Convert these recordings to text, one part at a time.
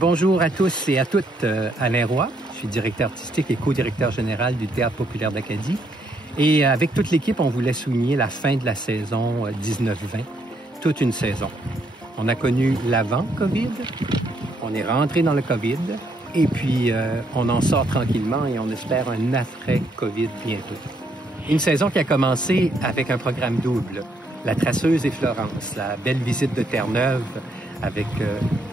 Bonjour à tous et à toutes. Alain Roy, je suis directeur artistique et co-directeur général du Théâtre populaire d'Acadie. Et avec toute l'équipe, on voulait souligner la fin de la saison 19-20, toute une saison. On a connu l'avant-COVID, on est rentré dans le COVID, et puis on en sort tranquillement et on espère un après-COVID bientôt. Une saison qui a commencé avec un programme double, La Traceuse et Florence, la belle visite de Terre-Neuve avec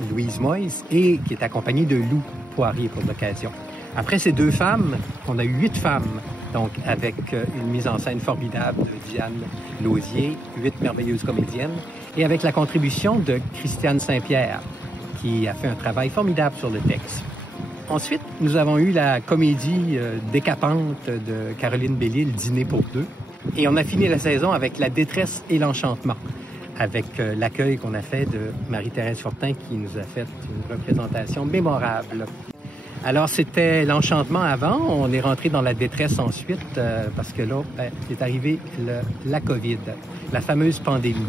Louise Moïse et qui est accompagnée de Lou Poirier pour l'occasion. Après ces deux femmes, on a eu 8 femmes, donc avec une mise en scène formidable de Diane Lausier, 8 merveilleuses comédiennes, et avec la contribution de Christiane Saint-Pierre, qui a fait un travail formidable sur le texte. Ensuite, nous avons eu la comédie décapante de Caroline Bellil, Dîner pour deux. Et on a fini la saison avec La détresse et l'enchantement, avec l'accueil qu'on a fait de Marie-Thérèse Fortin, qui nous a fait une représentation mémorable. Alors, c'était l'enchantement avant, on est rentré dans la détresse ensuite, parce que là, est arrivé la COVID, la fameuse pandémie.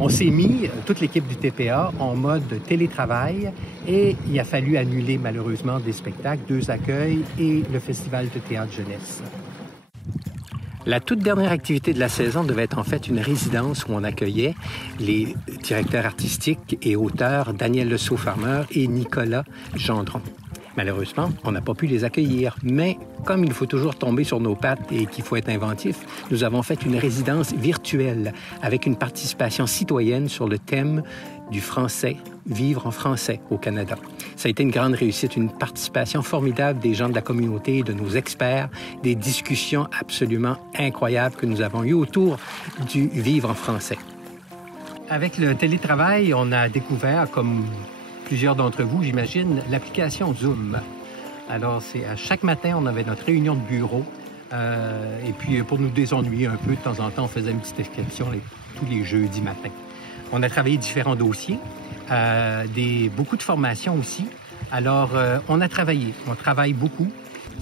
On s'est mis, toute l'équipe du TPA, en mode télétravail et il a fallu annuler malheureusement des spectacles, 2 accueils et le Festival de théâtre jeunesse. La toute dernière activité de la saison devait être en fait une résidence où on accueillait les directeurs artistiques et auteurs Daniel Le Sceau-Farmer et Nicolas Gendron. Malheureusement, on n'a pas pu les accueillir, mais comme il faut toujours tomber sur nos pattes et qu'il faut être inventif, nous avons fait une résidence virtuelle avec une participation citoyenne sur le thème du français, vivre en français au Canada. Ça a été une grande réussite, une participation formidable des gens de la communauté, de nos experts, des discussions absolument incroyables que nous avons eues autour du vivre en français. Avec le télétravail, on a découvert, comme plusieurs d'entre vous, j'imagine, l'application Zoom. Alors, c'est à chaque matin, on avait notre réunion de bureau. Et puis, pour nous désennuyer un peu, de temps en temps, on faisait une petite inscription tous les jeudis matins. On a travaillé différents dossiers, beaucoup de formations aussi. Alors, on travaille beaucoup.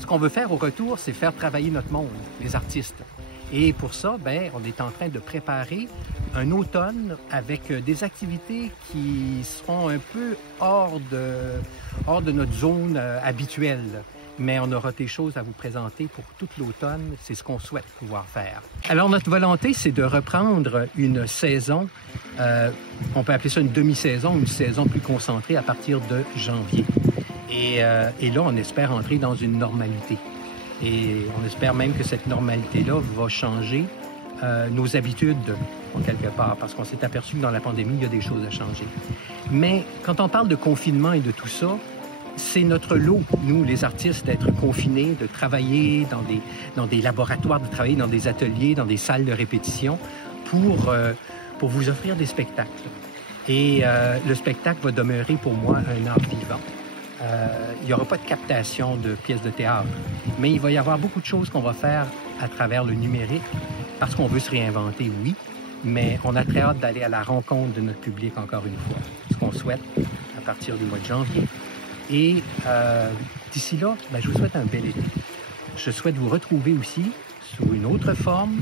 Ce qu'on veut faire au retour, c'est faire travailler notre monde, les artistes. Et pour ça, on est en train de préparer un automne avec des activités qui seront un peu hors de notre zone habituelle. Mais on aura des choses à vous présenter pour toute l'automne. C'est ce qu'on souhaite pouvoir faire. Alors, notre volonté, c'est de reprendre une saison, on peut appeler ça une demi-saison, une saison plus concentrée à partir de janvier. Et là, on espère entrer dans une normalité. Et on espère même que cette normalité-là va changer nos habitudes, en quelque part, parce qu'on s'est aperçu que dans la pandémie, il y a des choses à changer. Mais quand on parle de confinement et de tout ça, c'est notre lot, nous, les artistes, d'être confinés, de travailler dans des laboratoires, de travailler dans des ateliers, dans des salles de répétition pour vous offrir des spectacles. Et le spectacle va demeurer pour moi un art vivant. Il n'y aura pas de captation de pièces de théâtre, mais il va y avoir beaucoup de choses qu'on va faire à travers le numérique parce qu'on veut se réinventer, oui, mais on a très hâte d'aller à la rencontre de notre public encore une fois, ce qu'on souhaite à partir du mois de janvier. Et d'ici là, je vous souhaite un bel été. Je souhaite vous retrouver aussi sous une autre forme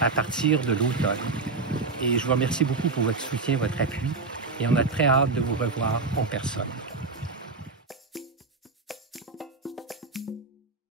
à partir de l'automne. Et je vous remercie beaucoup pour votre soutien, votre appui, et on a très hâte de vous revoir en personne.